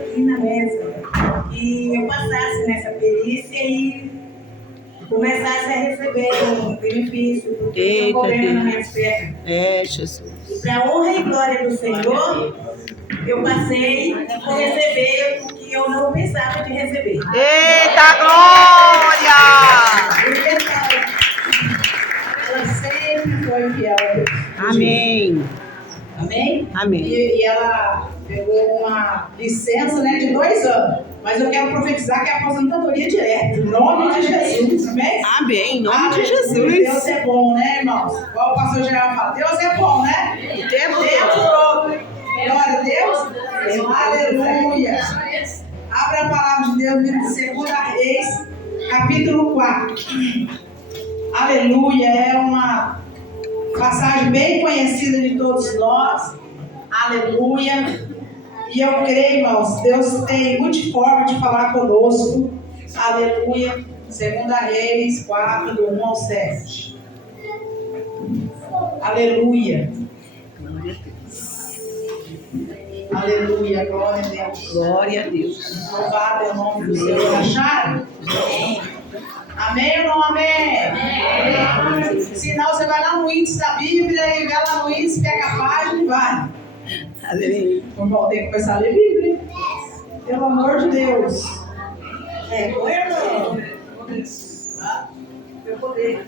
aqui na mesa que eu passasse nessa perícia e começasse a receber um benefício, porque eu estou correndo nas minhas pernas. Jesus. E para a honra e glória do Senhor, eu passei e vou receber o que eu não pensava de receber. Eita glória! Ela sempre foi fiel a Deus. Amém. Amém? Amém. E ela pegou uma licença, né, de 2 anos. Mas eu quero profetizar que é aposentadoria direta. Em nome de Jesus. Amém? Amém. Em nome de Jesus. Deus é bom, né, irmãos? Igual o pastor Geraldo fala. Deus é bom, né? O tempo todo. Glória a Deus. Aleluia. Abra a palavra de Deus no livro de 2 Reis, capítulo 4. Aleluia. É uma passagem bem conhecida de todos nós. Aleluia. E eu creio, irmãos, Deus tem muita forma de falar conosco. Aleluia. 2 Reis 4, do 1 ao 7. Aleluia. Aleluia. Glória a Deus. Glória a Deus. Louvado é o nome do Senhor. Acharam? Amém ou não amém? Amém. Senão você vai lá no índice da Bíblia e vai lá no índice, pega a página e vai. Aleluia. Vamos ter que começar a ler Bíblia. Pelo amor de Deus. Não. Eu poder.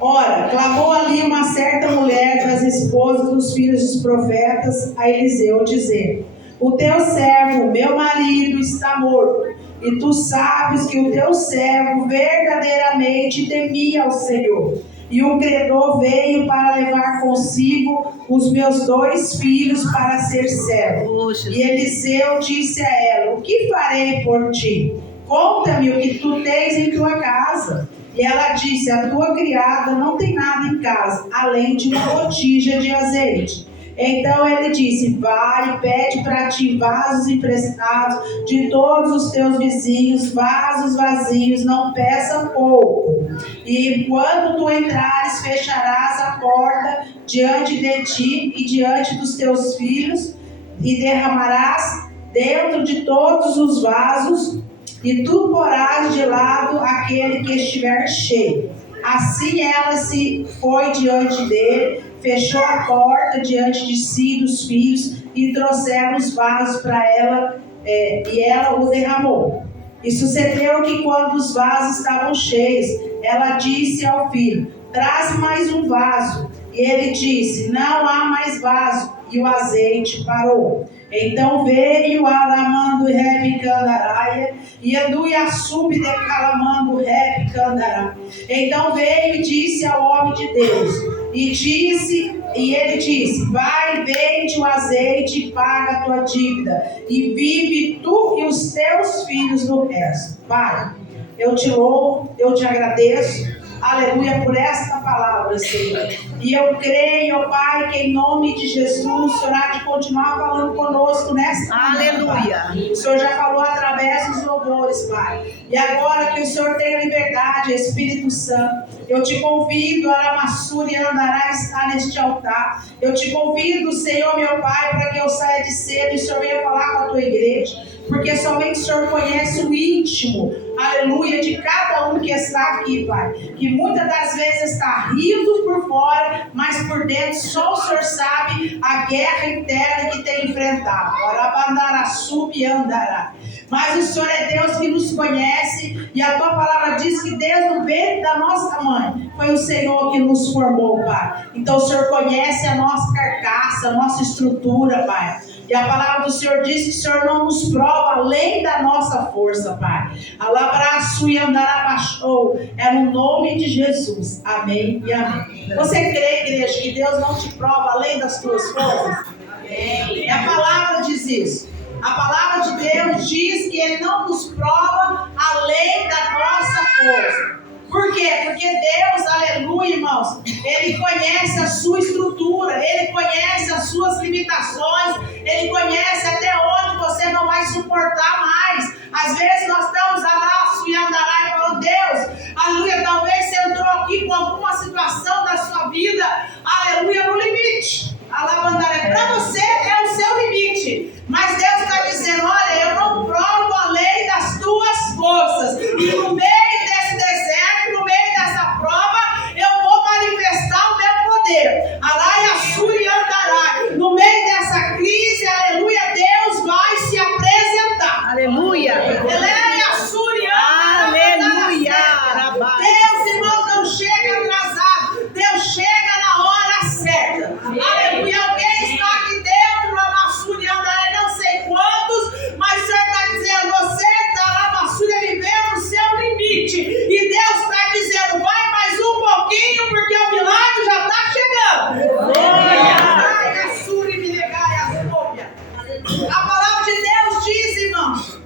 Ora, clamou ali uma certa mulher das esposas dos filhos dos profetas a Eliseu, dizendo: o teu servo, meu marido, está morto, e tu sabes que o teu servo verdadeiramente temia ao Senhor. E o credor veio para levar consigo os meus 2 filhos para ser servo. E Eliseu disse a ela: o que farei por ti? Conta-me o que tu tens em tua casa. E ela disse: a tua criada não tem nada em casa, além de uma botija de azeite. Então ele disse: vai e pede para ti vasos emprestados de todos os teus vizinhos, vasos vazios, não peça pouco. E quando tu entrares, fecharás a porta diante de ti e diante dos teus filhos, e derramarás dentro de todos os vasos, e tu porás de lado aquele que estiver cheio. Assim ela se foi diante dele, fechou a porta diante de si e dos filhos, e trouxeram os vasos para ela, e ela o derramou. E sucedeu que quando os vasos estavam cheios, ela disse ao filho: traz mais um vaso. E ele disse: não há mais vaso. E o azeite parou. Então veio Alamando Rebicandaraia, e Anduiaçubi de Calamando Rebicandaraia. Então veio e disse ao homem de Deus, e ele disse: vai, vende o azeite e paga a tua dívida, e vive tu e os teus filhos no resto. Pai, eu te louvo, eu te agradeço, aleluia, por esta palavra, Senhor. E eu creio, ó Pai, que em nome de Jesus, o Senhor há de continuar falando conosco nesta manhã, Aleluia. Pai. O Senhor já falou através dos louvores, Pai. E agora que o Senhor tenha liberdade, Espírito Santo, eu te convido, Aramassuri Andará está neste altar. Eu te convido, Senhor, meu Pai, para que eu saia de cedo e o Senhor venha falar com a tua igreja. Porque somente o Senhor conhece o íntimo, aleluia, de cada um que está aqui, Pai. Que muitas das vezes está rindo por fora, mas por dentro só o Senhor sabe a guerra interna que tem enfrentado. Mas o Senhor é Deus que nos conhece, e a tua palavra diz que desde o ventre da nossa mãe foi o Senhor que nos formou, Pai. Então o Senhor conhece a nossa carcaça, a nossa estrutura, Pai. E a palavra do Senhor diz que o Senhor não nos prova além da nossa força, Pai. Alabraço e andarabaixou. É no nome de Jesus. Amém e amém. Você crê, igreja, que Deus não te prova além das tuas forças? Amém. E a palavra diz isso. A palavra de Deus diz que Ele não nos prova além da nossa força. Por quê? Porque Deus, aleluia, irmãos, Ele conhece a sua estrutura, Ele conhece as suas limitações, Ele conhece até onde você não vai suportar mais. Às vezes nós estamos alaço e andará e falando: Deus, aleluia, talvez você entrou aqui com alguma situação da sua vida, aleluia, no limite. Alabandaré. Para você é o seu limite. Mas Deus está dizendo, olha, eu não provo além das tuas forças. E no meio desse deserto, no meio dessa prova, eu vou manifestar o meu poder. Alaia Suri Andarai. No meio dessa crise, aleluia, Deus vai se apresentar. Aleluia. Eleia Suri Aleluia. Deus, irmão, não chega atrasado. Deus chega na hora certa. Aleluia. Alguém está aqui dentro, Lamassuri Andarai, não sei quantos, mas o Senhor está dizendo, você está Lamassuri vivendo o seu limite. E Deus está dizendo, vai mais um pouquinho, porque o milagre já está chegando. A palavra de Deus diz, irmãos,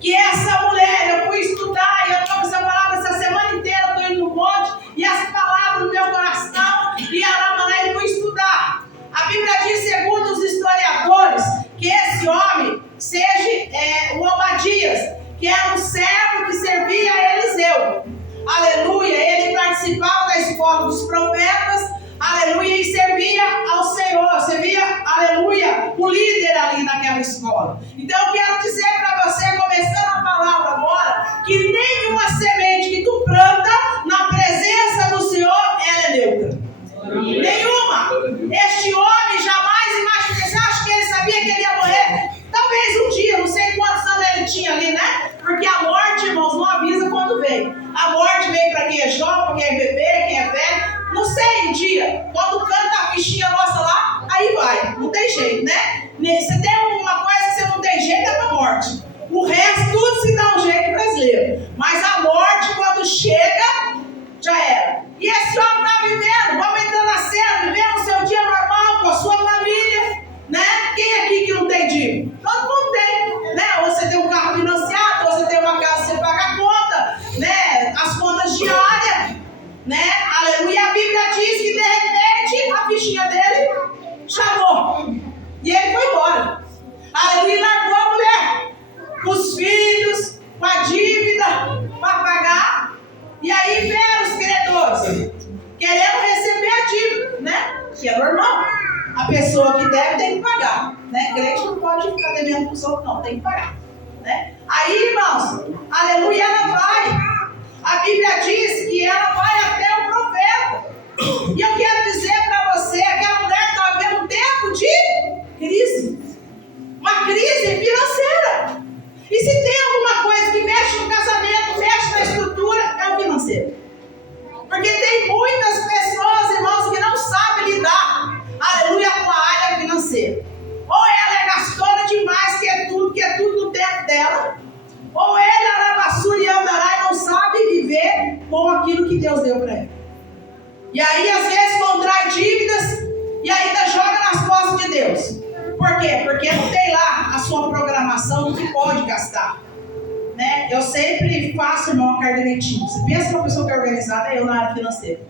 que essa mulher, eu fui estudar e eu trouxe essa palavra essa semana inteira, eu estou indo no monte, e as palavras no meu coração, e eu fui estudar. A Bíblia diz, segundo os historiadores, que esse homem seja o Obadias, que era um servo que servia a Eliseu. Aleluia, ele participava da escola dos profetas, aleluia, e servia ao Senhor, servia, aleluia, o líder ali naquela escola. Então eu quero dizer para você, começando a palavra agora, que nenhuma semente que tu planta na presença do Senhor, ela é neutra. Nenhuma. Este homem jamais imaginou, você acha que ele sabia que ele ia morrer? Talvez um dia, não sei quantos anos ele tinha ali, né? Porque a morte, irmãos, não avisa quando vem. A morte vem para quem é jovem, para quem é bebê, quem é velho. Não sei, um dia, quando canta a fichinha nossa lá, aí vai, não tem jeito, né? Você tem uma coisa que você não tem jeito, é pra morte. O resto, tudo se dá um jeito brasileiro. Mas a morte, quando chega, já era. E esse homem está vivendo, vamos entrar na cena, vivendo o seu dia normal, com a sua família, né? Quem aqui que não tem dívida? Todo mundo tem, né? Ou você tem um carro financiado, ou você tem uma casa que você paga a conta, né? As contas diárias, né? Aleluia, a Bíblia diz que de repente a fichinha dele chamou e ele foi embora. Aleluia, e largou a mulher com os filhos, com a dívida para pagar, e aí vieram os credores querendo receber a dívida, né? Que é normal, a pessoa que deve tem que pagar, né? Crente não pode ficar devendo para os outros, não, tem que pagar, né? Aí, irmãos, aleluia, ela vai. A Bíblia diz que ela vai até o profeta. E eu quero dizer para você, aquela mulher estava vivendo um tempo de crise. Uma crise financeira. E se tem alguma coisa que mexe no casamento, mexe na estrutura, é o financeiro. Porque tem muitas pessoas, irmãos, que não sabem lidar, aleluia, com a área financeira. Ou ela é gastona demais, quer tudo no tempo dela. Ou ela, Arabassuri e Andarai, não sabe viver com aquilo que Deus deu para ela. E aí, às vezes, contrai dívidas e ainda joga nas costas de Deus. Por quê? Porque não tem lá a sua programação do que pode gastar. Né? Eu sempre faço, irmão, uma carnetinha. Você pensa numa pessoa que é organizada, eu na área financeira.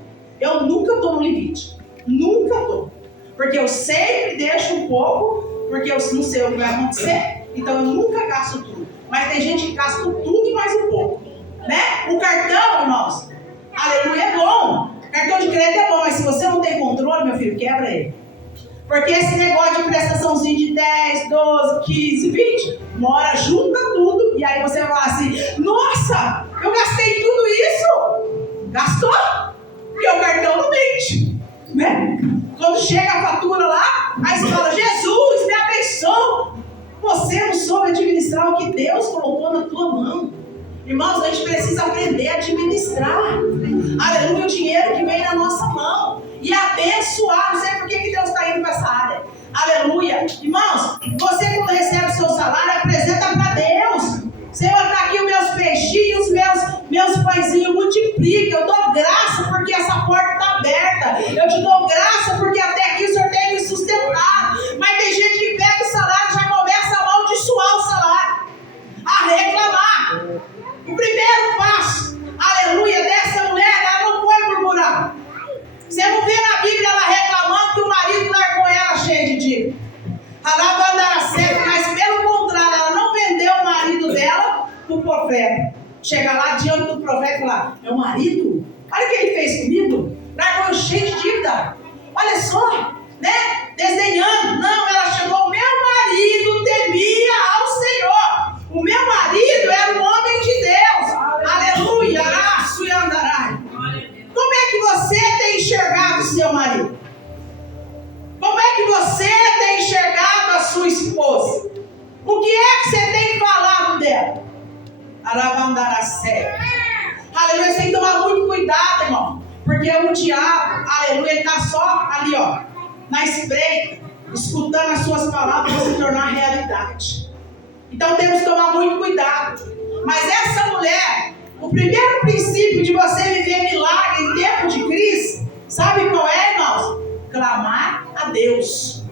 Eu nunca estou no limite. Nunca estou. Porque eu sempre deixo um pouco, porque eu não sei o que vai acontecer, então eu nunca gasto tudo. Mas tem gente que gasta tudo e mais um pouco, né? O cartão, irmãos, aleluia, é bom. Cartão de crédito é bom, mas se você não tem controle, meu filho, quebra ele. Porque esse negócio de prestaçãozinho de 10, 12, 15, 20, uma hora junta tudo e aí você vai falar assim, nossa, eu gastei tudo isso? Gastou? Porque o cartão não mente, né? Quando chega a fatura lá, aí você fala, Jesus, me abençoa. Você não soube administrar o que Deus colocou na tua mão. Irmãos, a gente precisa aprender a administrar. Aleluia, o dinheiro que vem na nossa mão. E abençoar. Não sei por que Deus está indo para essa área. Aleluia. Irmãos, você quando recebe o seu salário, apresenta para Deus. Senhor, está aqui os meus peixinhos, meus pãezinhos, multiplica. Eu dou graça porque essa porta está aberta. Eu te dou graça porque até aqui o Senhor tem me sustentado. Mas tem gente que pega o salário e já começa a amaldiçoar o salário, a reclamar. O primeiro passo, aleluia, dessa mulher, ela não foi murmurar. Você não vê na Bíblia ela reclamando que o marido largou ela cheia de dívida. Mas pelo contrário, ela não vendeu o marido dela para o profeta. Chega lá diante do profeta e fala, meu marido, olha o que ele fez comigo. Largou eu cheio de dívida. Olha só, né, desdenhando. Não, ela chegou, o meu marido temia ao Senhor. O meu marido era um homem de Deus. Aleluia. Como é que você tem enxergado o seu marido? Como é que você tem enxergado a sua esposa? O que é que você tem falado dela? Arabandaracé. Aleluia, você tem que tomar muito cuidado, irmão. Porque o diabo, aleluia, ele está só ali, ó, na espreita, escutando as suas palavras para se tornar realidade. Então temos que tomar muito cuidado. Mas essa mulher, o primeiro princípio de você viver milagre em tempo de crise, sabe qual é, irmãos? Clamar a Deus.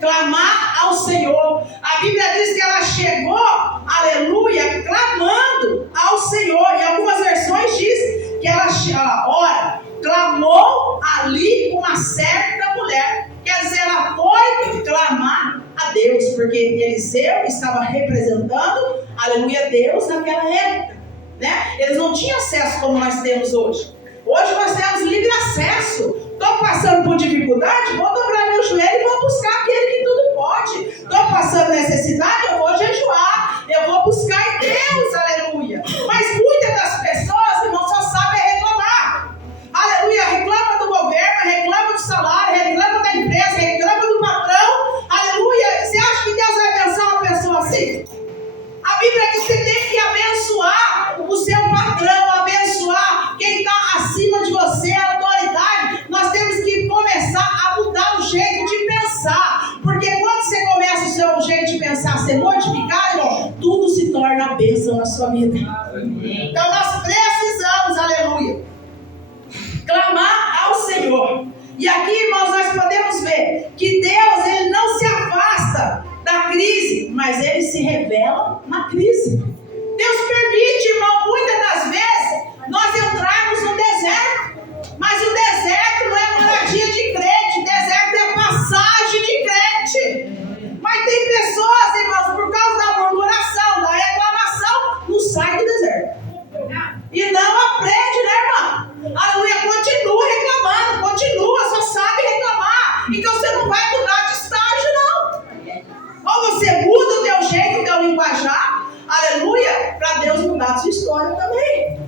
Clamar ao Senhor. A Bíblia diz que ela chegou, aleluia, clamando ao Senhor. Em algumas versões diz que ela ora, clamou ali uma certa mulher. Quer dizer, ela foi clamar a Deus, porque Eliseu estava representando, aleluia, Deus naquela época, né? Eles não tinham acesso como nós temos hoje. Hoje nós temos livre acesso. Estou passando por dificuldade, vou dobrar meu joelho e vou buscar aquele que tudo pode. Estou passando necessidade, eu vou jejuar, eu vou buscar em Deus, aleluia. Mas muitas das pessoas, irmão, só sabem reclamar. Aleluia, reclama do governo, reclama do salário, reclama da empresa, reclama do patrão. Aleluia, você acha que Deus vai abençoar uma pessoa assim? A Bíblia diz que você tem que abençoar o seu patrão, abençoar quem está acima de você, a autoridade. Nós temos que começar a mudar o jeito de pensar. Porque quando você começa o seu jeito de pensar a ser modificado, irmão, tudo se torna bênção na sua vida. Então nós precisamos, aleluia, clamar ao Senhor. E aqui, irmãos, nós podemos ver que Deus, ele não se afasta da crise, mas ele se revela na crise. Deus permite, irmão, muitas das vezes nós entrarmos no deserto, mas o deserto não é moradia de crente, o deserto é passagem de crente. Mas tem pessoas, irmãos, por causa da murmuração, da reclamação, não sai do deserto e não aprende, né, irmão? Aleluia, continua reclamando, continua, só sabe reclamar. Então você não vai mudar de estágio, não. Ou você muda o teu jeito, o teu linguajar, aleluia, para Deus mudar a sua história também.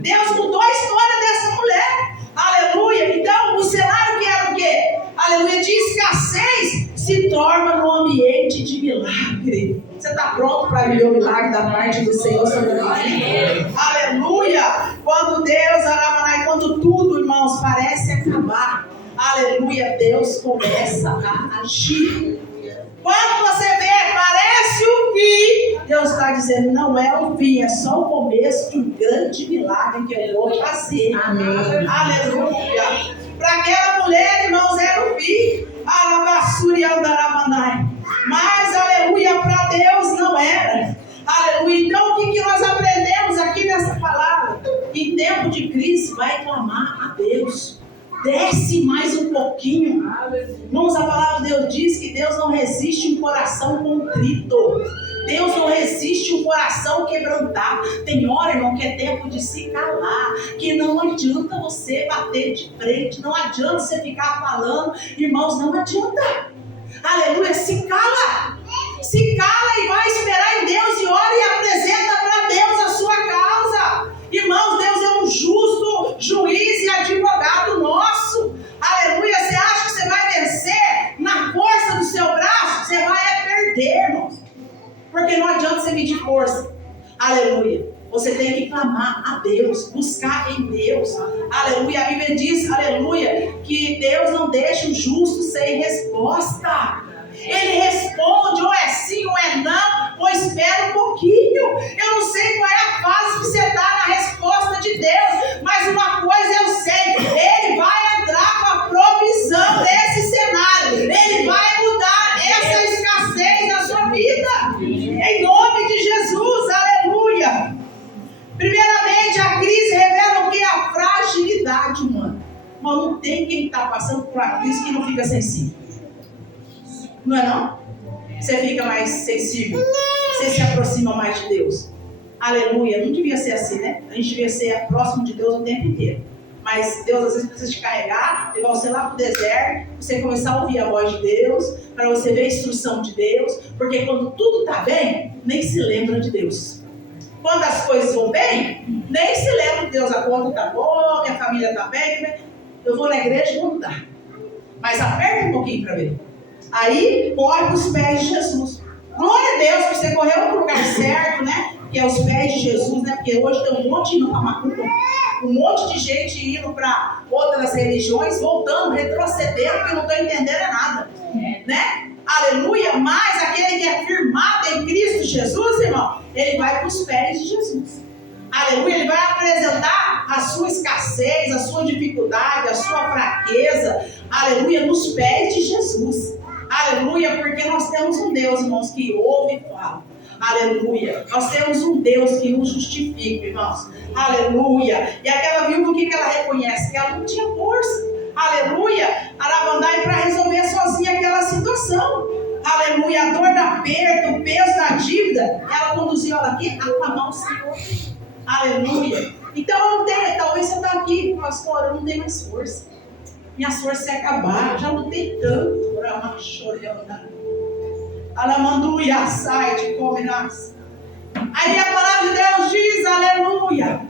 Deus mudou a história dessa mulher, aleluia. Então o cenário que era o quê? Aleluia, de escassez, se torna num ambiente de milagre. Você está pronto para viver o milagre da parte do Senhor sobre a vida? Aleluia. Quando Deus, Aramanai, quando tudo, irmãos, parece acabar, aleluia, Deus começa a agir. Quando você vê, parece o fim, Deus está dizendo, não é o fim, é só o começo de um grande milagre que eu vou fazer. Amém. Aleluia. Para aquela mulher, irmãos, era o fim. Alabassuri Aldaramanai. Mas, aleluia, para Deus não era. Aleluia. Então, o que nós aprendemos aqui nessa palavra? Em tempo de crise, vai clamar a Deus. Desce mais um pouquinho. Irmãos, a palavra de Deus diz que Deus não resiste um coração contrito. Deus não resiste um coração quebrantado. Tem hora, irmão, que é tempo de se calar. Que não adianta você bater de frente. Não adianta você ficar falando. Irmãos, não adianta. Aleluia, se cala. Se cala e vai esperar em Deus. E ora e apresenta para Deus a sua causa. Irmãos, Deus é um justo juiz e advogado nosso. Aleluia, você acha que você vai vencer na força do seu braço? Você vai perder, irmãos. Porque não adianta você medir força. Aleluia. Você tem que clamar a Deus, buscar em Deus. Aleluia. A Bíblia diz, aleluia, que Deus não deixa o justo sem resposta. Ele responde, ou é sim, ou é não, ou espera um pouquinho. Eu não sei qual é a fase que você está na resposta de Deus, mas uma coisa eu sei, Ele vai entrar com a provisão desse cenário. Ele vai mudar essa escassez da sua vida. Em nome de Jesus, aleluia. Primeiramente, a crise revela o que? A fragilidade humana. Mas não tem quem está passando por uma crise que não fica sensível. Não é não? Você fica mais sensível. Você se aproxima mais de Deus. Aleluia. Não devia ser assim, né? A gente devia ser próximo de Deus o tempo inteiro. Mas Deus às vezes precisa te carregar, levar você lá para o deserto, você começar a ouvir a voz de Deus, para você ver a instrução de Deus, porque quando tudo está bem, nem se lembra de Deus. Quando as coisas vão bem, nem se lembra de Deus. A conta está boa, minha família está bem, eu vou na igreja e vou mudar. Mas aperta um pouquinho para ver. Aí corre para os pés de Jesus. Glória a Deus que você correu para o lugar certo, né? Que é os pés de Jesus, né? Porque hoje tem um monte indo para macumba, um monte de gente indo para outras religiões, voltando, retrocedendo, que não estão entendendo nada, né? Aleluia. Mas aquele que é firmado em Cristo Jesus, irmão, ele vai para os pés de Jesus. Aleluia. Ele vai apresentar a sua escassez, a sua dificuldade, a sua fraqueza, aleluia, nos pés de Jesus. Aleluia, porque nós temos um Deus, irmãos, que ouve e fala. Aleluia. Nós temos um Deus que nos justifica, irmãos. Aleluia. E aquela viúva, o que ela reconhece? Que ela não tinha força. Aleluia. Arabandai para resolver sozinha aquela situação. Aleluia. A dor da perda, o peso da dívida, ela conduziu ela aqui a clamar o Senhor. Aleluia. Então eu não tenho, talvez você está aqui, pastor, eu não tenho mais força. Minhas forças se acabaram, já não tem tanto. Alamanduia, sai de cominas. Aí a palavra de Deus diz, aleluia.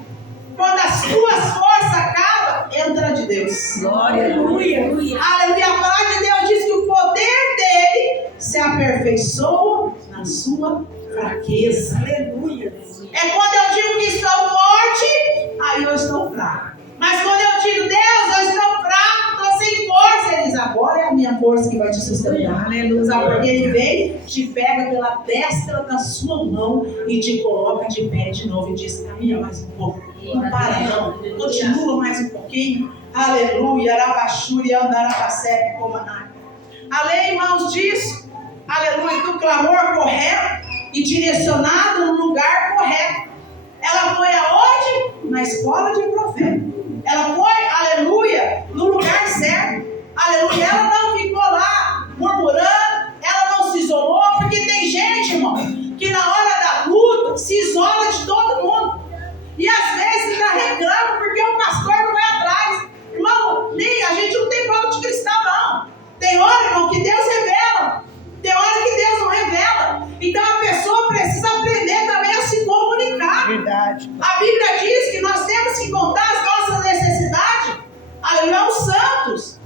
Quando as tuas forças acabam, entra de Deus. Glória, aleluia. Aleluia. A palavra de Deus diz que o poder dele se aperfeiçoa na sua fraqueza. Aleluia. É quando eu digo que estou forte, aí eu estou fraco. Mas quando eu digo, Deus, eu estou fraco, estou sem força, ele diz, agora é a minha força que vai te sustentar. Aleluia. Sabe porque ele vem, te pega pela destra da sua mão e te coloca de pé de novo e diz, caminha mais um pouco. Não para não, continua mais um pouquinho. Aleluia. Arabachuri, andarabacete, comanai. Além, irmãos, disso, aleluia, do clamor correto e direcionado no lugar correto. Ela foi aonde? Na escola de profeta. Ela foi, aleluia, no lugar certo. Aleluia. Ela não ficou lá murmurando, ela não se isolou, porque tem gente, irmão, que na hora da luta se isola de todo mundo. E às vezes ainda reclama porque o pastor não vai atrás. Irmão, a gente não tem pano de cristal, não. Tem hora, irmão, que Deus revela. Tem hora que Deus não revela. Então a pessoa precisa aprender também a se comunicar. Verdade. A Bíblia diz que nós temos que contar as nossas necessidades, aleluia, aos santos,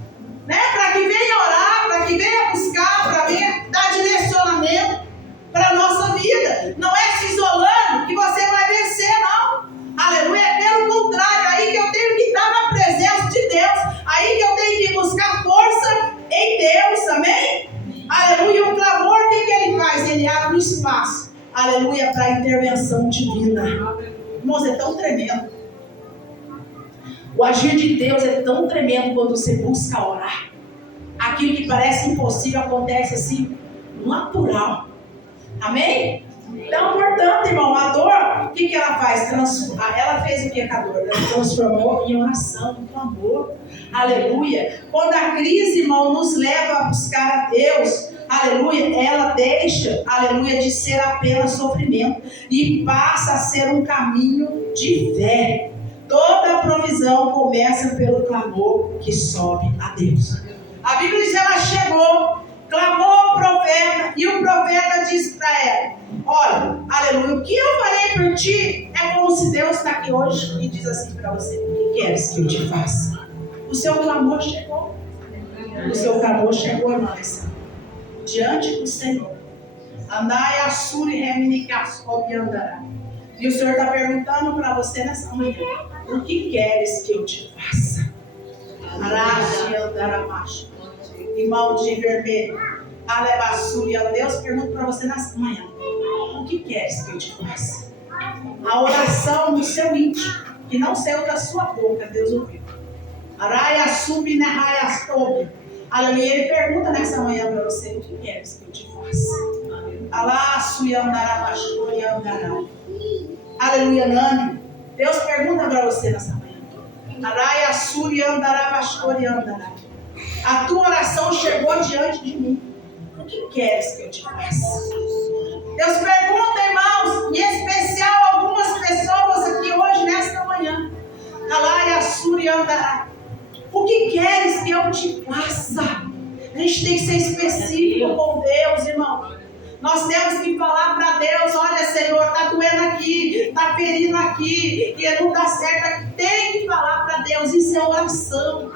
né? Para que venha orar, para que venha buscar, para venha dar direcionamento para a nossa vida. Não é se isolando que você vai vencer, não. Aleluia, é pelo contrário, aí que eu tenho que estar na presença de Deus, aí que eu tenho que buscar força em Deus, amém? Aleluia, o clamor, o que ele faz? Ele abre o espaço, aleluia, para a intervenção divina. Irmãos, é tão tremendo. O agir de Deus é tão tremendo quando você busca orar. Aquilo que parece impossível acontece assim, natural. Amém? Então, portanto, irmão, a dor, o que ela faz? Ela fez o que com a dor? Ela transformou em oração, em clamor. Aleluia. Quando a crise, irmão, nos leva a buscar a Deus, aleluia, ela deixa, aleluia, de ser apenas sofrimento e passa a ser um caminho de fé. Toda provisão começa pelo clamor que sobe a Deus. A Bíblia diz, ela chegou, clamou ao profeta, e o profeta disse para ela, olha, aleluia, o que eu farei por ti é como se Deus está aqui hoje e diz assim para você, o que queres que eu te faça? O seu clamor chegou. O seu clamor chegou, irmãs, diante do Senhor. Andai assuri reminicas, andará. E o Senhor está perguntando para você nessa manhã, o que queres que eu te faça? Arashi andarabaixo. Irmão de vermelho, alebassuri. Deus pergunta para você nessa manhã, o que queres que eu te faça? A oração no seu íntimo, que não saiu da sua boca, Deus ouviu. Araia subi na raia sobe. Aleluia. Ele pergunta nessa manhã para você, o que queres que eu te faça? Alá sui andará, pastor e andará. Aleluia, Nani. Deus pergunta para você nessa manhã. Araia sui andará, pastor e andará. A tua oração chegou diante de mim. O que queres que eu te faça? Deus pergunta, irmãos, em especial algumas pessoas aqui hoje, nesta manhã. Alaia, Suri, O que queres que eu te faça? A gente tem que ser específico com Deus, irmão. Nós temos que falar para Deus: olha, Senhor, está doendo aqui, está ferindo aqui, e não dá certo aqui. Tem que falar para Deus. Isso é oração.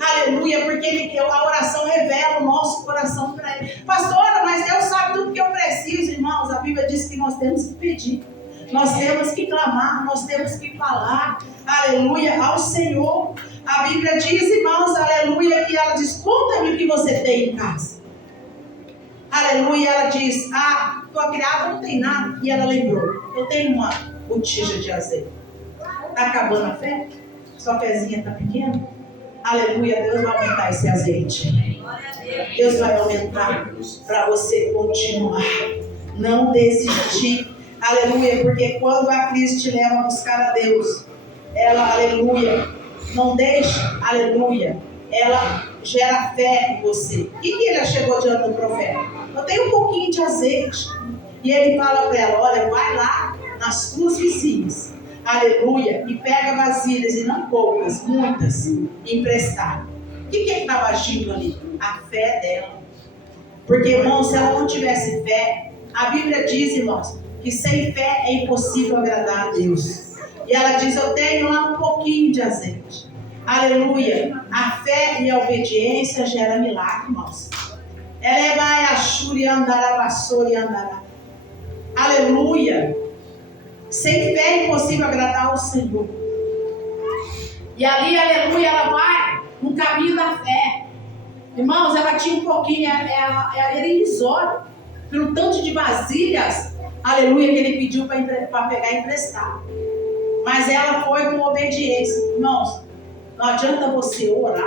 Aleluia, porque a oração revela o nosso coração para Ele. Pastora, mas Deus sabe tudo que eu preciso, irmãos. A Bíblia diz que nós temos que pedir, nós temos que clamar, nós temos que falar, aleluia, ao Senhor. A Bíblia diz, irmãos, aleluia, que ela diz: conta-me o que você tem em casa. Aleluia, ela diz: tua criada não tem nada. E ela lembrou: eu tenho uma botija de azeite. Está acabando a fé? Sua fezinha está pequena? Aleluia, Deus vai aumentar esse azeite. Deus vai aumentar para você continuar. Não desistir. Aleluia, porque quando a crise te leva a buscar a Deus, ela, aleluia, não deixa, aleluia, ela gera fé em você. E que ele chegou diante do profeta: eu tenho um pouquinho de azeite. E ele fala para ela: olha, vai lá nas tuas vizinhas, aleluia, e pega vasilhas, e não poucas, muitas, emprestado. O que ele estava agindo ali? A fé dela. Porque, irmãos, se ela não tivesse fé, a Bíblia diz, irmãos, que sem fé é impossível agradar a Deus. E ela diz: eu tenho lá um pouquinho de azeite. Aleluia. A fé e a obediência gera milagre, irmãos. Ela vai a Shuri andará, vassoura andará. Aleluia. Sem fé é impossível agradar ao Senhor. E ali, aleluia, ela vai no caminho da fé. Irmãos, ela tinha um pouquinho, ela era irrisória pelo tanto de vasilhas, aleluia, que ele pediu para pegar emprestado. Mas ela foi com obediência. Irmãos, não adianta você orar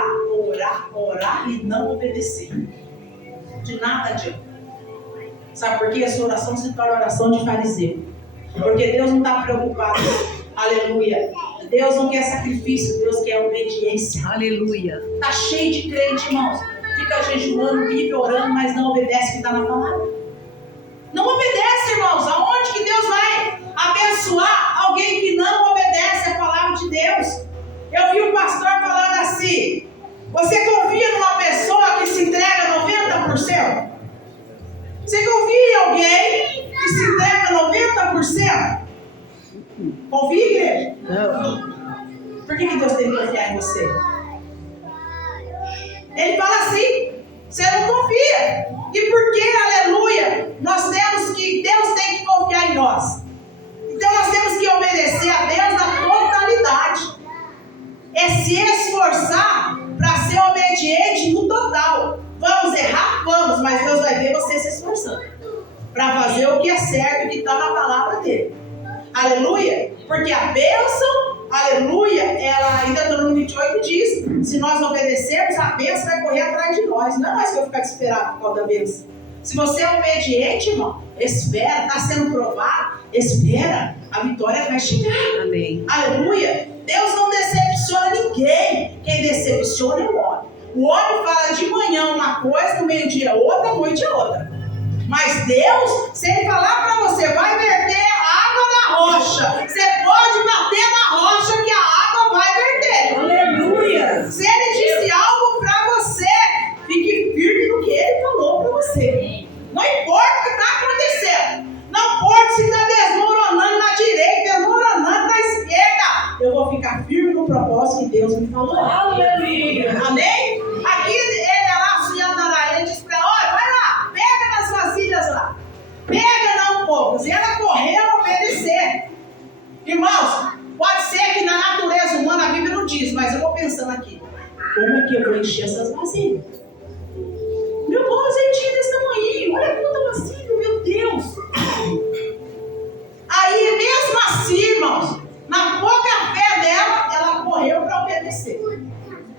e não obedecer. De nada adianta. Sabe por quê? A sua oração se torna oração de fariseu. Porque Deus não está preocupado. Aleluia. Deus não quer sacrifício, Deus quer obediência. Aleluia. Está cheio de crente, irmãos. Fica jejuando, vive orando, mas não obedece o que está na palavra. Não obedece, irmãos. Aonde que Deus vai abençoar alguém que não obedece a palavra de Deus? Eu vi um pastor falando assim: você confia numa pessoa que se entrega 90%? Você confia em alguém que se entrega 90%? Confia, igreja? Não. Por que Deus tem que confiar em você? Ele fala assim: você não confia. E por que, aleluia, Deus tem que confiar em nós? Então nós temos que obedecer a Deus na totalidade. É se esforçar para ser obediente no total. Vamos errar? Vamos, mas Deus vai ver você se esforçando para fazer o que é certo, o que está na palavra dele. Aleluia. Porque a bênção, aleluia, ela ainda no 28 diz: se nós obedecermos, a bênção vai correr atrás de nós. Não é mais que eu ficar desesperado por causa da bênção. Se você é obediente, irmão, espera, está sendo provado, espera, a vitória vai chegar. Amém. Aleluia. Deus não decepciona ninguém. Quem decepciona é o homem. O homem fala de manhã uma coisa, no meio-dia outra, à noite outra. Mas Deus, se Ele falar para você: vai verter água na rocha, você pode bater na rocha que a água vai verter. Aleluia. Se Ele disse algo para você, fique firme no que Ele falou para você. Não importa o que está acontecendo. Não importa se está desmoronando na direita, desmoronando na esquerda. Eu vou ficar firme no propósito que Deus me falou. Aleluia. Amém? Aqui ele disse para ela: olha, vai lá, pega nas vasilhas lá. Pega não poucos. E ela correu a obedecer. Irmãos, pode ser que na natureza humana a Bíblia não diz, mas eu vou pensando aqui: como é que eu vou encher essas vasilhas? Meu bom azeitinho desse tamanho, olha quanta vasilha, meu Deus. Aí mesmo assim, irmãos, na pouca fé dela, ela correu para obedecer.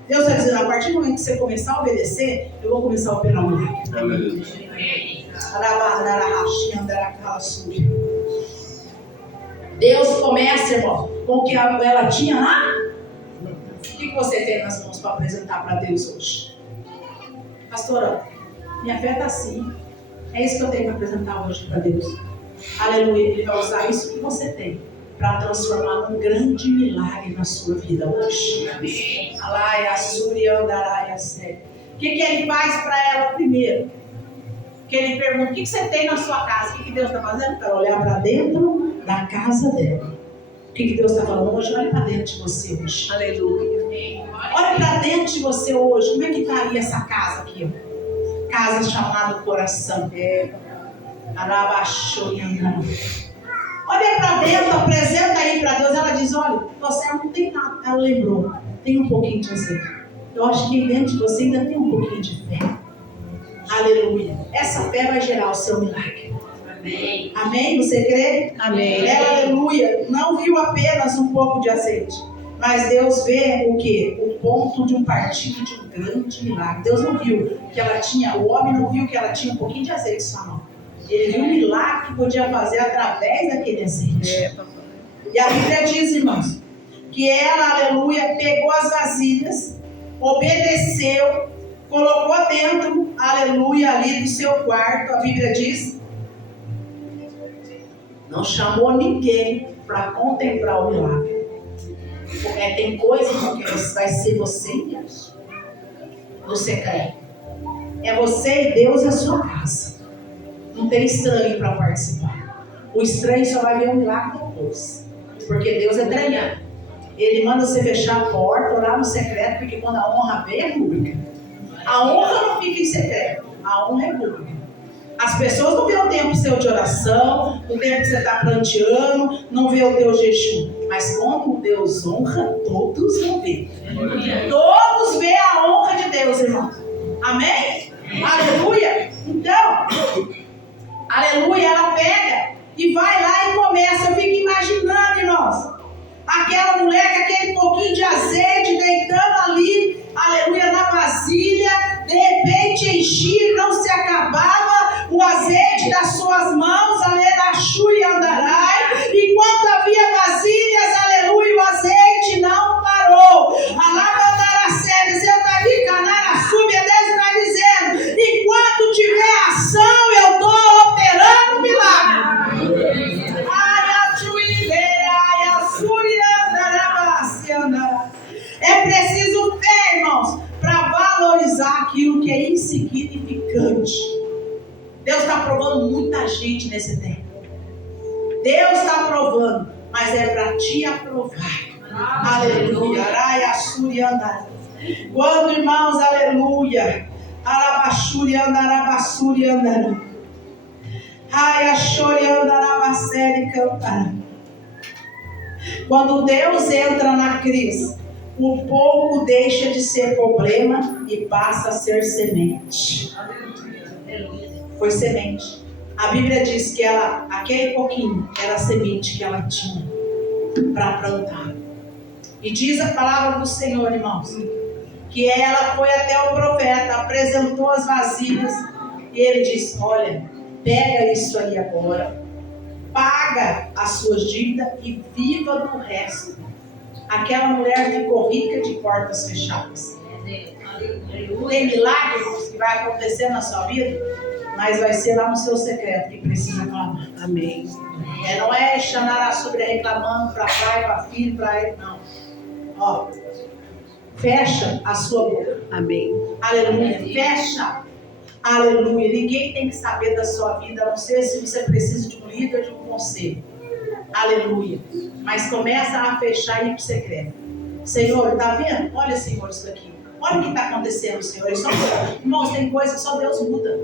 Deus está dizendo: a partir do momento que você começar a obedecer, eu vou começar a operar um milagre. Deus começa, irmão, com o que ela tinha lá. O que você tem nas mãos para apresentar para Deus hoje? Pastora, minha fé está assim. É isso que eu tenho para apresentar hoje para Deus. Aleluia. Ele vai usar isso que você tem para transformar num grande milagre na sua vida hoje. O que ele faz para ela primeiro? Que ele pergunta: o que você tem na sua casa? O que Deus está fazendo? Para olhar para dentro da casa dela. O que Deus está falando hoje? Olha para dentro de você hoje. Aleluia. Olha para dentro de você hoje. Como é que está aí essa casa aqui? Ó? Casa chamada coração. Olha para dentro, apresenta aí para Deus. Ela diz: olha, você não tem nada. Ela lembrou: tem um pouquinho de azeite. Eu acho que dentro de você ainda tem um pouquinho de fé. Aleluia. Essa fé vai gerar o seu milagre. Amém. Amém? Você crê? Amém. Ela, aleluia, não viu apenas um pouco de azeite, mas Deus vê o quê? O ponto de um partido de um grande milagre. Deus não viu que ela tinha, o homem não viu que ela tinha um pouquinho de azeite só não. Ele viu um milagre que podia fazer através daquele azeite. E a Bíblia diz, irmãos, que ela, aleluia, pegou as vasilhas, obedeceu, colocou dentro, aleluia, ali do seu quarto. A Bíblia diz: não chamou ninguém para contemplar o milagre. Tem coisa, irmão, que vai ser você e Deus no secreto. É você e Deus e a sua casa. Não tem estranho para participar. O estranho só vai ver o milagre depois, porque Deus é treinado. Ele manda você fechar a porta, orar no secreto, porque quando a honra vem, é pública. A honra não fica em secreto, a honra é pública. As pessoas não vêem o tempo seu de oração, o tempo que você está planteando, não vê o teu jejum. Mas quando Deus honra, todos vão ver. Todos vêem a honra de Deus, irmãos. Amém? Aleluia. Então, aleluia, ela pega e vai lá e começa. Eu fico imaginando, irmãos, aquela mulher com aquele pouquinho de azeite deitando ali, aleluia, na vasilha. De repente enchia, não se acabava o azeite das suas mãos, aleluia, e andarai. Enquanto havia vasilhas, aleluia, o azeite não parou. Alabandaracebes, eu daí canaraçúbia, Deus está dizendo: enquanto tiver ação, eu estou operando milagre. É preciso fé, irmãos, para valorizar aquilo que é insignificante. Deus está provando muita gente nesse tempo. Deus está provando, mas é para te aprovar. Aleluia. Quando, irmãos, aleluia, quando Deus entra na crise, o pouco deixa de ser problema e passa a ser semente. Foi semente. A Bíblia diz que aquele pouquinho era a semente que ela tinha para plantar. E diz a palavra do Senhor, irmãos, que ela foi até o profeta, apresentou as vasilhas e ele disse: olha, pega isso aí agora, paga as suas dívidas e viva do resto. Aquela mulher ficou rica de portas fechadas. Tem milagres que vai acontecer na sua vida, mas vai ser lá no seu secreto que precisa clamar. Amém. Não é chamar sobre reclamando para pai, para filho, para ele, não. Ó, fecha a sua boca. Amém. Aleluia. Fecha. Aleluia. Ninguém tem que saber da sua vida, a não ser se você precisa de um líder, de um conselho. Aleluia. Mas começa a fechar e ir para o secreto. Senhor, está vendo? Olha, Senhor, isso aqui. Olha o que está acontecendo, Senhor. Irmãos, tem coisas que só Deus muda.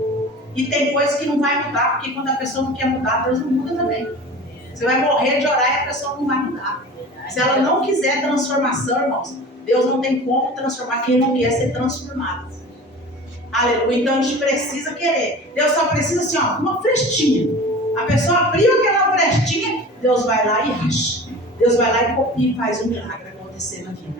E tem coisas que não vai mudar, porque quando a pessoa não quer mudar, Deus não muda também. Você vai morrer de orar e a pessoa não vai mudar. Se ela não quiser transformação, irmãos, Deus não tem como transformar quem não quer ser transformado. Aleluia. Então a gente precisa querer. Deus só precisa assim, ó, uma frestinha. A pessoa abriu aquela frestinha, Deus vai lá e acha. Deus vai lá e faz um milagre acontecer na vida.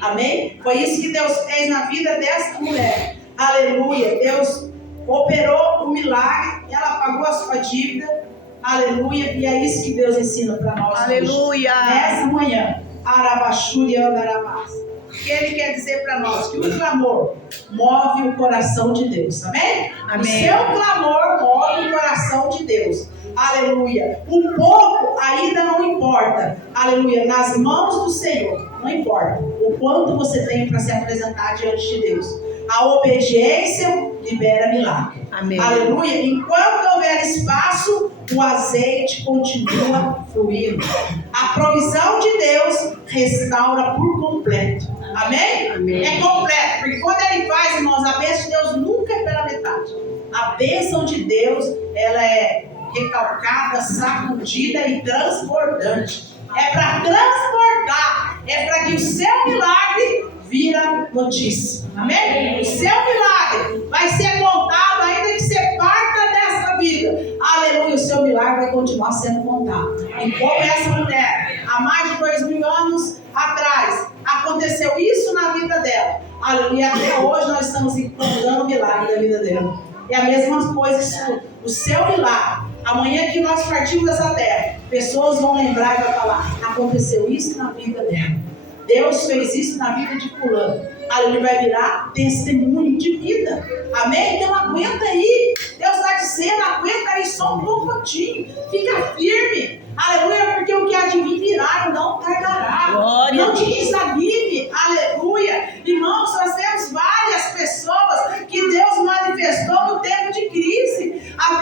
Amém? Foi isso que Deus fez na vida dessa mulher. Aleluia. Deus operou o milagre, ela pagou a sua dívida. Aleluia. E é isso que Deus ensina para nós. Aleluia. Hoje. Nessa manhã. Arabaxuri andarabás. O que ele quer dizer para nós? Que o clamor move o coração de Deus. Amém? Amém. O seu clamor move o coração de Deus. Aleluia. O pouco a ida não importa, aleluia, nas mãos do Senhor, não importa o quanto você tem para se apresentar diante de Deus. A obediência libera milagre. Amém. Aleluia. Enquanto houver espaço, o azeite continua fluindo. A provisão de Deus restaura por completo. Amém? Amém. É completo. Porque quando Ele faz, irmãos, a bênção de Deus nunca é pela metade. A bênção de Deus, ela é recalcada, sacudida e transbordante. É para transbordar. É para que o seu milagre vira notícia. Amém? O seu milagre vai ser contado, ainda que você parta dessa vida. Aleluia, o seu milagre vai continuar sendo contado. E como essa mulher, há mais de 2000 anos atrás, aconteceu isso na vida dela. Aleluia, até hoje nós estamos encontrando o milagre da vida dela. E a mesma coisa, o seu milagre. Amanhã que nós partimos dessa terra, pessoas vão lembrar e vão falar: aconteceu isso na vida dela. Deus fez isso na vida de fulano. Ele vai virar testemunho de vida. Amém? Então aguenta aí. Deus está dizendo, aguenta aí só um pouquinho. Fica firme. Aleluia, porque o que há de vir virá e não tardará. Glória. Não te desanime. Aleluia. Irmãos, nós temos várias pessoas que Deus manifestou no tempo de crise. A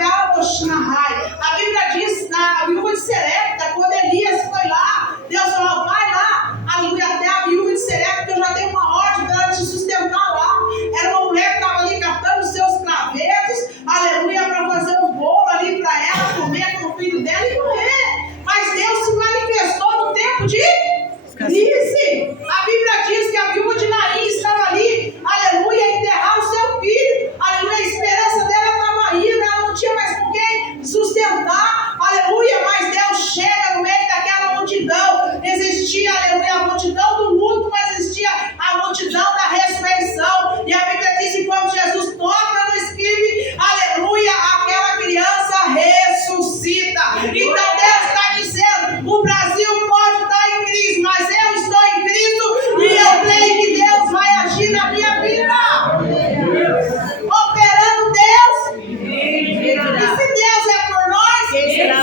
Bíblia diz na viúva de Serepta, quando Elias foi lá, Deus falou: vai lá, aleluia, até a viúva de Serepta, que eu já dei uma ordem para ela te sustentar lá. Era uma mulher que estava ali catando os seus cravetos, aleluia, para fazer um bolo ali para ela comer com o filho dela e morrer. Mas Deus se manifestou no tempo de crise. A Bíblia diz que a viúva de Naim estava ali, aleluia, a enterrar o seu filho, aleluia, a esperança dela estava aí, ela não tinha mais com quem sustentar, aleluia, mas Deus chega no meio daquela multidão. Existia, aleluia, a multidão do luto, mas existia a multidão da ressurreição. E a Bíblia diz que quando Jesus toca no esquive, aleluia, aquela criança ressuscita. Então Deus está dizendo: o Brasil pode estar em crise, mas eu estou em Cristo e eu creio que Deus vai agir na minha vida. Operando Deus. E se Deus é por nós, Quem será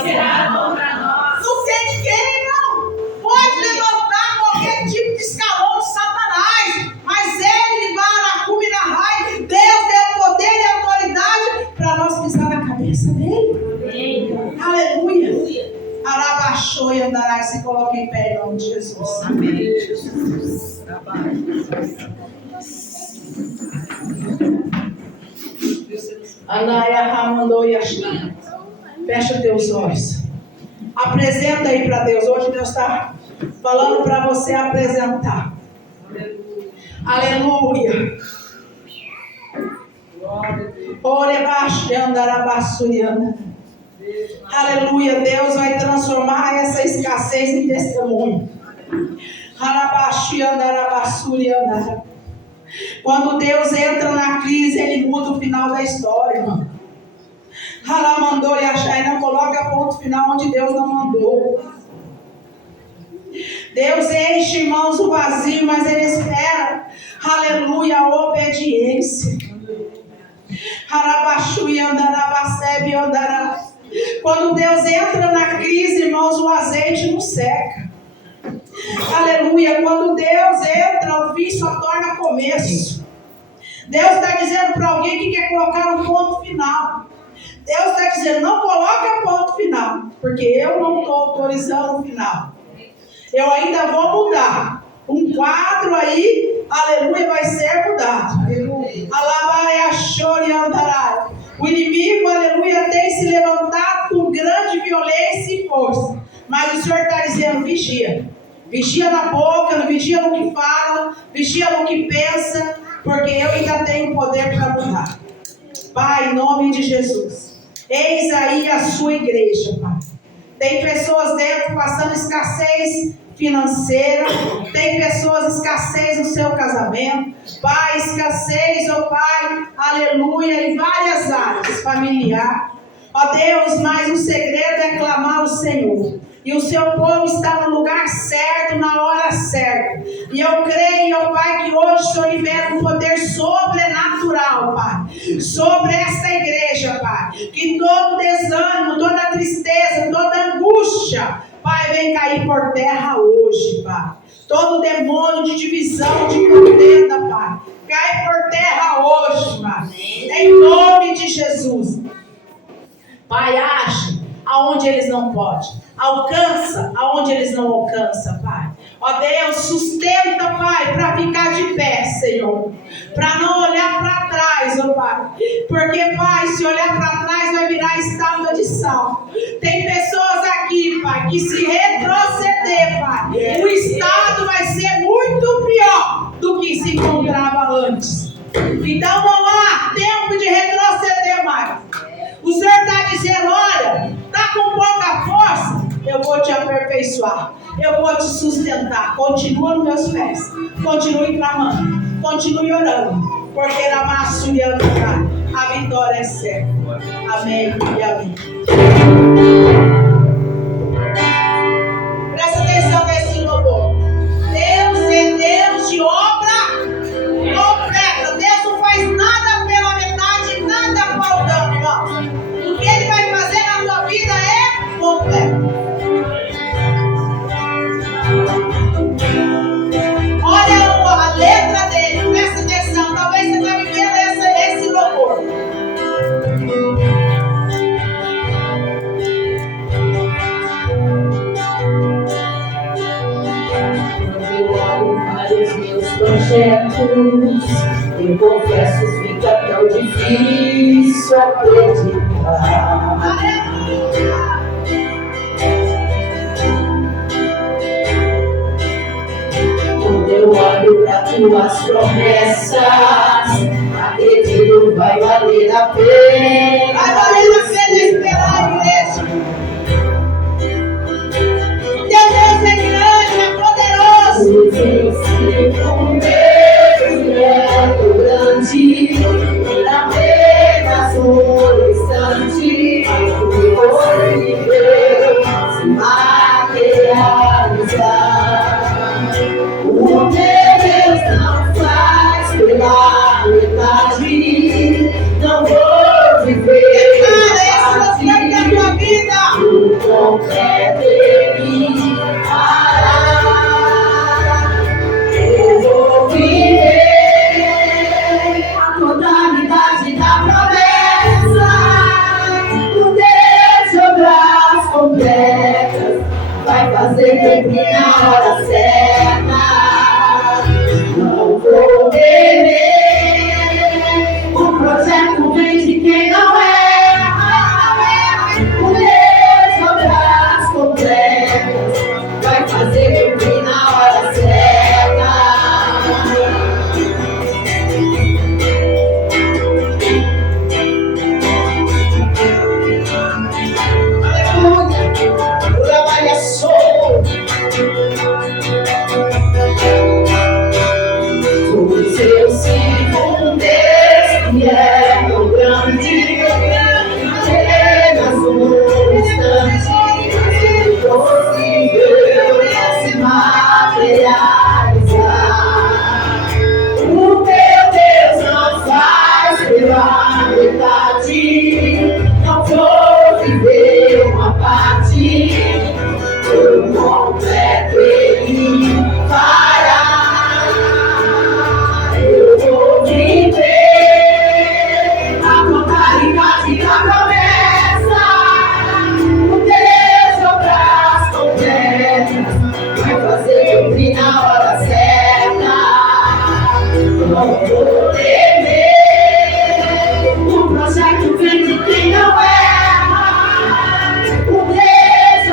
contra nós? não tem ninguém, não. Pode levantar qualquer tipo de escalão de Satanás, mas ele vai na cume na raia. Deus deu poder e autoridade para nós pisar na cabeça dele. Aleluia. Arabaxou e andará, e se coloca em pé em nome de Jesus. Amém. Jesus. Anaia Ramandou e Ashna. Fecha teus olhos. Apresenta aí para Deus. Hoje Deus está falando para você apresentar. Aleluia. Aleluia. Deus vai transformar essa escassez em testemunho. Quando Deus entra na crise, Ele muda o final da história, irmão. Mandou e achar e não coloca ponto final onde Deus não mandou. Deus enche, irmãos, o vazio, mas Ele espera, aleluia, a obediência. Quando Deus entra na crise, irmãos, o azeite não seca. Aleluia, quando Deus entra, o fim só torna começo. Deus está dizendo para alguém que quer colocar um ponto final. Deus está dizendo: não coloca ponto final, porque eu não estou autorizando o final. Eu ainda vou mudar. Um quadro aí, aleluia, vai ser mudado. O inimigo, aleluia, tem se levantado com grande violência e força. Mas o Senhor está dizendo: vigia. Vigia na boca, vigia no que fala, vigia no que pensa, porque eu ainda tenho poder para mudar. Pai, em nome de Jesus, eis aí a sua igreja, Pai. Tem pessoas dentro passando escassez financeira, tem pessoas escassez no seu casamento, Pai, escassez, ó Pai, aleluia, em várias áreas, familiar. Ó Deus, mas o segredo é clamar ao Senhor. E o seu povo está no lugar certo, na hora certa. E eu creio, ó Pai, que hoje o Senhor libera um poder sobrenatural, Pai, sobre esta igreja, Pai. Que todo desânimo, toda tristeza, toda angústia, Pai, vem cair por terra hoje, Pai. Todo demônio de divisão, de contenda, Pai, cai por terra hoje, Pai. Em nome de Jesus. Pai, age aonde eles não podem. Alcança aonde eles não alcançam, Pai. Ó Deus, sustenta, Pai, para ficar de pé, Senhor. Para não olhar para trás, ó Pai. Porque, Pai, se olhar para trás vai virar estátua de sal. Tem pessoas aqui, Pai, que se retroceder, Pai, o estado vai ser muito pior do que se encontrava antes. Então não há tempo de retroceder mais. O Senhor está dizendo, olha, está com pouca força, eu vou te aperfeiçoar, eu vou te sustentar. Continua nos meus pés, continue clamando, continue orando, porque na massa a vitória é certa. Amém e amém. Presta atenção nesse louvor. Deus é Deus de obra completa. Deus não faz nada pela metade, nada faltando, não. O que Ele vai fazer na tua vida é completo. Olha a letra dele, presta atenção. Talvez você vai viver esse louvor. Eu olho para os meus projetos, eu confesso, fica tão difícil acreditar. Aleluia! Quando eu olho para tuas promessas, acredito vai valer a pena. Vai valer a pena esperar, igreja. Teu Deus é grande, é poderoso. Um Deus que é tão grande, em apenas um instante, que foi Deus se materializar. O Deus não faz pela metade, não vou viver. Cara, esse é a tua vida. O completo Ele fará. Eu vou viver a totalidade da promessa. O Deus de obras completas vai fazer cumprir na hora certa. Não vou temer. O projeto vem de quem não erra. O Deus de obras completas vai fazer cumprir na hora certa. Aleluia! Trabalha só. Pois eu sirvo um Deus que é tão grande, apenas um instante, impossível se materializar. O teu Deus não faz pela metade, não vou viver uma parte, o completo Ele fará. Eu vou viver a totalidade da promessa. O Deus de obras completas vai fazer cumprir na hora certa. Não vou temer. O projeto vem de quem não erra. O Deus de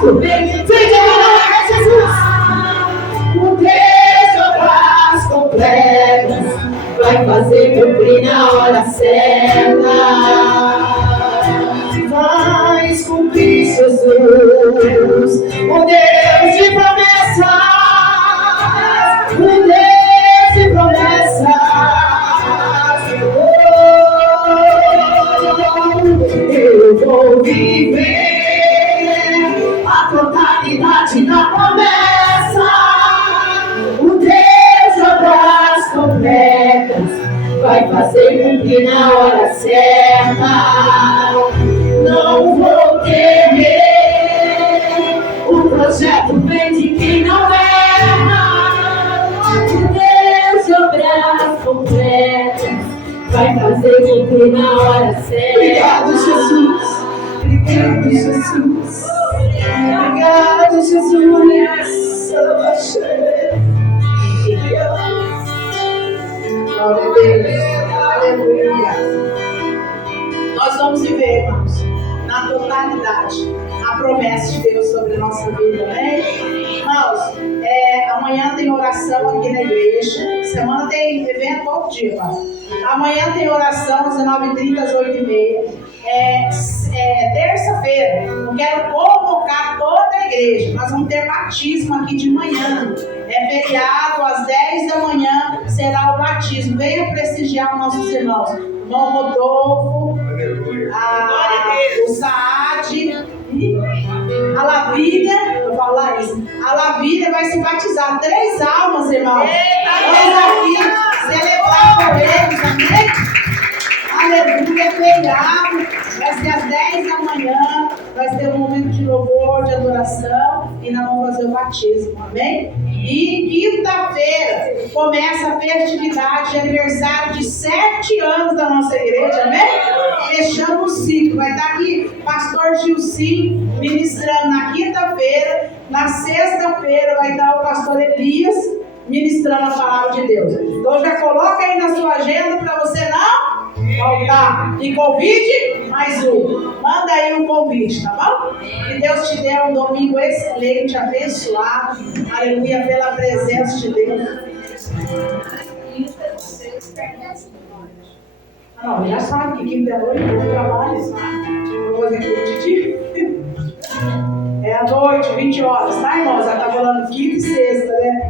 projeto vem de quem não é Jesus. O Deus de obras completas vai fazer cumprir na hora certa. Vai cumprir, Jesus, o Deus de promessas, o Deus de promessas. Eu vou viver a totalidade da promessa. O Deus de obras completas vai fazer cumprir na hora certa. Não vou temer, o projeto vem de quem não erra. O Deus de obras completas vai fazer cumprir na hora certa. Obrigado, Jesus. Obrigado, Jesus. Obrigado, Jesus. Glória a Deus. Aleluia. Nós vamos viver, irmãos, na totalidade, a promessa de Deus sobre a nossa vida, amém? Irmãos, amanhã tem oração aqui na igreja. Semana tem evento todo dia, pai. Amanhã tem oração às 19h30, às 8h30. Terça-feira, eu quero convocar toda a igreja. Nós vamos ter batismo aqui de manhã. É feriado, às 10 da manhã será o batismo. Venha prestigiar os nossos irmãos. Irmão Rodolfo, o Saad, a Lavínia, eu vou falar isso. A Lavínia vai se batizar. 3 almas, irmãos. Vamos aqui celebrar com eles, amém? Aleluia, feriado. Vai ser às 10 da manhã. Vai ter um momento de louvor, de adoração. E nós vamos fazer o batismo, amém? E quinta-feira começa a festividade de aniversário de 7 anos da nossa igreja, amém? Fechando o ciclo. Vai estar aqui pastor Gilcim ministrando na quinta-feira. Na sexta-feira vai estar o pastor Elias ministrando a palavra de Deus. Então já coloca aí na sua agenda para você não faltar. E convide mais um. Manda aí um convite, tá bom? Que Deus te dê um domingo excelente, abençoado. Aleluia, pela presença de Deus. Não, já sabe que quinta-noite eu trabalho, vou fazer aqui de dia. É à noite, 20 horas, tá, irmãos? Já tá falando quinta e sexta, né?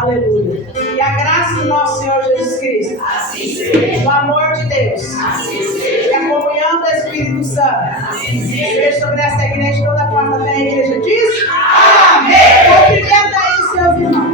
Aleluia. E a graça do nosso Senhor Jesus Cristo, Assim seja. o amor de Deus, Assim seja. e a comunhão do Espírito Santo Assim seja. seja sobre essa igreja, toda a face da igreja diz Amém. cumprimenta aí os seus irmãos.